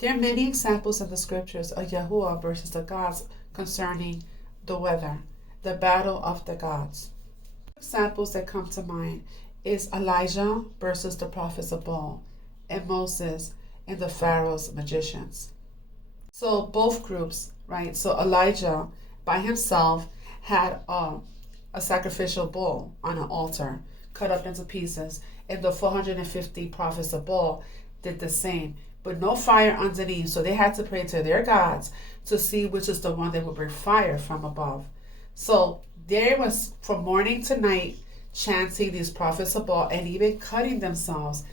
There are many examples in the scriptures of Yahuwah versus the gods concerning the weather, the battle of the gods. Examples that come to mind is Elijah versus the prophets of Baal, and Moses and the Pharaoh's magicians. So both groups, right? So Elijah by himself had a sacrificial bull on an altar, cut up into pieces, and the 450 prophets of Baal did the same, but no fire underneath. So they had to pray to their gods to see which is the one that would bring fire from above. So there was from morning to night chanting these prophets of Baal and even cutting themselves,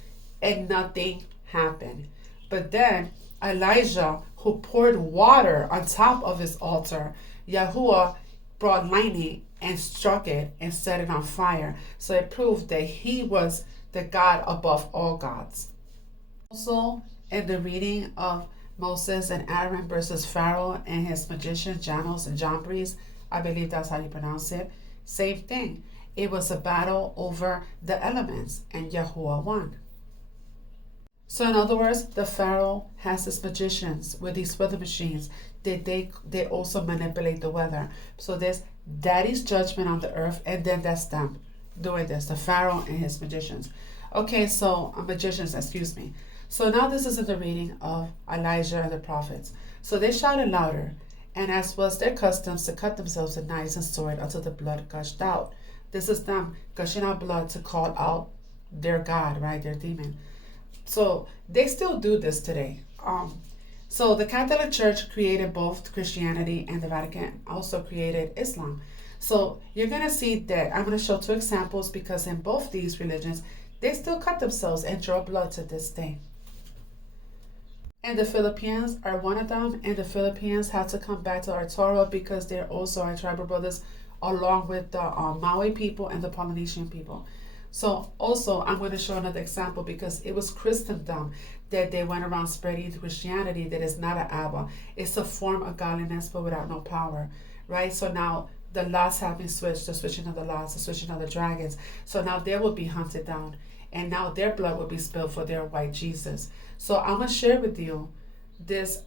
and nothing happened. But then Elijah, who poured water on top of his altar, Yahuwah brought lightning and struck it and set it on fire. So it proved that he was the God above all gods. Also, in the reading of Moses and Aaron versus Pharaoh and his magician Janos and Jambres, I believe that's how you pronounce it, same thing. It was a battle over the elements, and Yahuwah won. So in other words, the Pharaoh has his magicians with these weather machines. They also manipulate the weather. So there's Daddy's judgment on the earth, and then that's them doing this, the Pharaoh and his magicians. Okay, so magicians, excuse me. So now this is in the reading of Elijah and the prophets. So they shouted louder, and as was their customs, to cut themselves with knives and sword until the blood gushed out. This is them gushing out blood to call out their God, right, their demon. So they still do this today. So the Catholic Church created both Christianity, and the Vatican also created Islam. So you're going to see that I'm going to show two examples, because in both these religions, they still cut themselves and draw blood to this day. And the Philippines are one of them, and the Philippines had to come back to our Torah because they're also our tribal brothers, along with the Maui people and the Polynesian people. So also, I'm going to show another example, because it was Christendom that they went around spreading Christianity that is not an Abba. It's a form of godliness, but without no power, right? So now the lots have been switched, the switching of the lots, the switching of the dragons. So now they will be hunted down, and now their blood will be spilled for their white Jesus. So I'm going to share with you this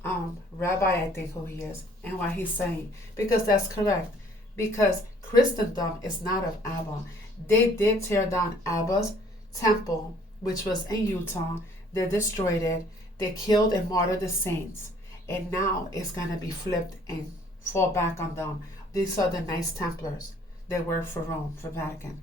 rabbi, I think who he is, and what he's saying, because that's correct. Because Christendom is not of Abba. They did tear down Abba's temple, which was in Utah. They destroyed it. They killed and martyred the saints. And now it's going to be flipped and fall back on them. These are the Knights Templars that work for Rome, for Vatican.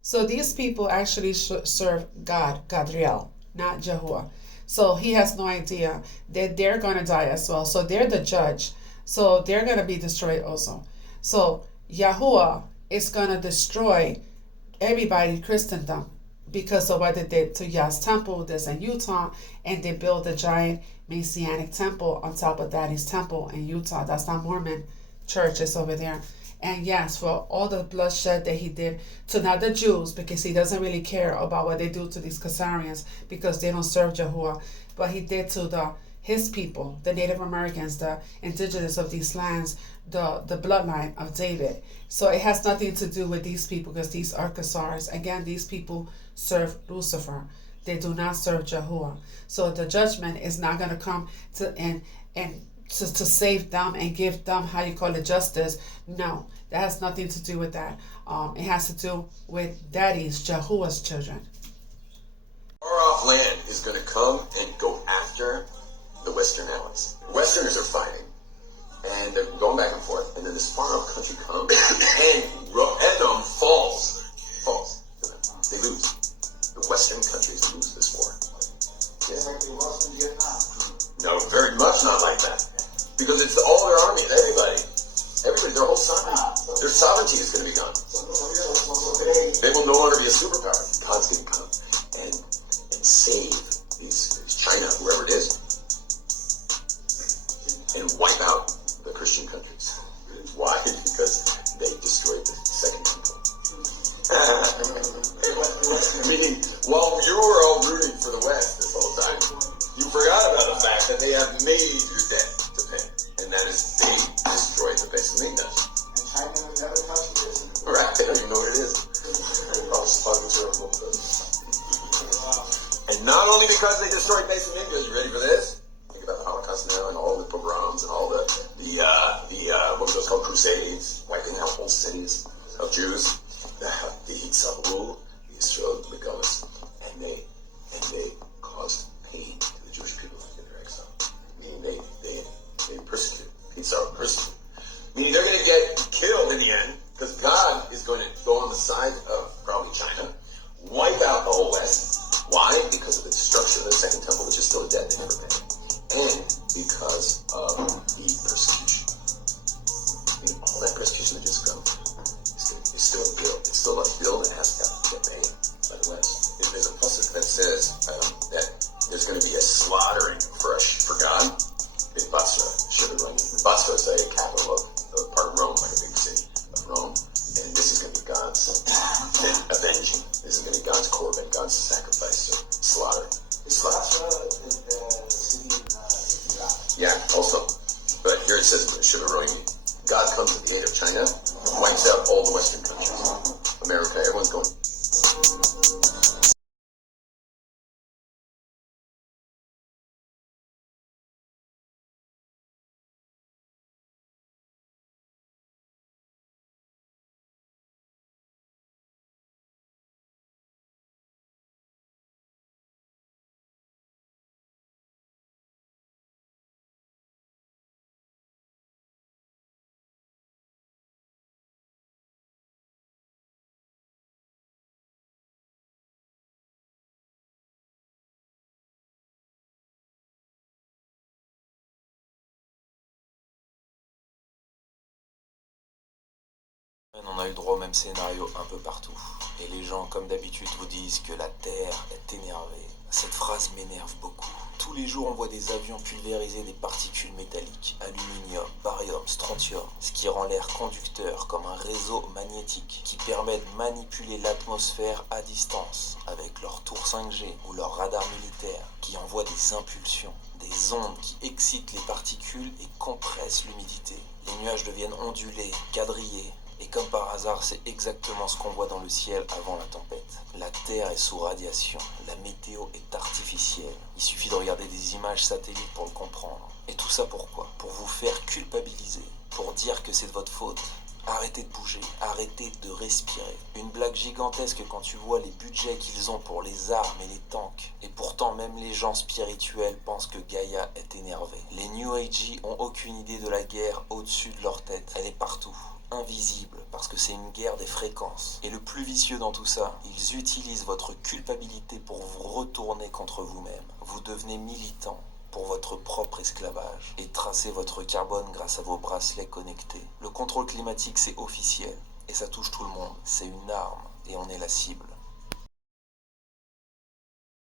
So these people actually serve God, Gadriel. not Yahuwah. So he has no idea that they're going to die as well. So they're the judge. So they're going to be destroyed also. So Yahuwah is going to destroy everybody, Christendom, because of what they did to Yah's temple. There's in Utah, and they built a giant Messianic temple on top of Daddy's temple in Utah. That's not Mormon church, it's over there. And yes, for all the bloodshed that he did to not the Jews, because he doesn't really care about what they do to these Khazarians because they don't serve Yahuwah, but he did to his people, the Native Americans, the indigenous of these lands, the bloodline of David. So it has nothing to do with these people because these are Khazars. Again, these people serve Lucifer. They do not serve Yahuwah. So the judgment is not going to come to to save them and give them, how you call it, justice. No, that has nothing to do with that. It has to do with Daddy's, Yahuwah's children. Far off land is going to come and go after the Western allies. Westerners are fighting, and they're going back and forth, and then this far off country comes, and Edom falls to them. They lose. The Western countries lose this war. Yeah. Like they lost in Vietnam. No, very much not like that. Because it's all their armies, everybody, their whole sovereignty. Their sovereignty is going to be gone. They will no longer be a superpower. God's going to come and save these China, whoever it is, and wipe out the Christian countries. Why? Because they destroyed the second temple. Meaning, while you were all rooting for the West this whole time, you forgot about the fact that they have major debt to pay, and that is they destroyed the base of English. And China never touched this. Right, they don't even know what it is. And not only because they destroyed base of English, you ready for this? Think about the Holocaust now and all the pogroms and all the what was those called, crusades, wiping out whole cities of Jews. The Hitzahul, the Israel Megalis, and they caused pain to the Jewish people in their exile. Meaning they persecuted. Persecuted. Meaning they're going to get killed in the end, because God is going to go on the side of probably China, wipe out the whole West. Why? Because of the destruction of the second temple, which is still a debt they never paid, and because of the persecution. All that persecution that just come is still a bill. It's still a bill that has to get paid by the West. There's a pasuk that says that there's going to be a slaughtering for God in Basra, Shibirani. Basra is a capital of part of Rome, like a big city of Rome, and this is going to be God's avenging. This is going to be God's korban, God's sacrifice, or slaughter. Is Basra the city in Iraq? Yeah, also. But here it says Shibirani. God comes at the aid of China, wipes out all the Western countries. America, everyone's going. On a eu le droit au même scénario un peu partout. Et les gens, comme d'habitude, vous disent que la Terre est énervée. Cette phrase m'énerve beaucoup. Tous les jours, on voit des avions pulvériser des particules métalliques, aluminium, barium, strontium, ce qui rend l'air conducteur comme un réseau magnétique qui permet de manipuler l'atmosphère à distance avec leurs tours 5G ou leurs radars militaires qui envoient des impulsions, des ondes qui excitent les particules et compressent l'humidité. Les nuages deviennent ondulés, quadrillés. Et comme par hasard, c'est exactement ce qu'on voit dans le ciel avant la tempête. La Terre est sous radiation, la météo est artificielle. Il suffit de regarder des images satellites pour le comprendre. Et tout ça pourquoi? Pour vous faire culpabiliser, pour dire que c'est de votre faute. Arrêtez de bouger, arrêtez de respirer. Une blague gigantesque quand tu vois les budgets qu'ils ont pour les armes et les tanks, et pour Pourtant, même les gens spirituels pensent que Gaïa est énervée. Les New Age ont aucune idée de la guerre au-dessus de leur tête. Elle est partout, invisible, parce que c'est une guerre des fréquences. Et le plus vicieux dans tout ça, ils utilisent votre culpabilité pour vous retourner contre vous-même. Vous devenez militant pour votre propre esclavage et tracez votre carbone grâce à vos bracelets connectés. Le contrôle climatique, c'est officiel et ça touche tout le monde. C'est une arme et on est la cible.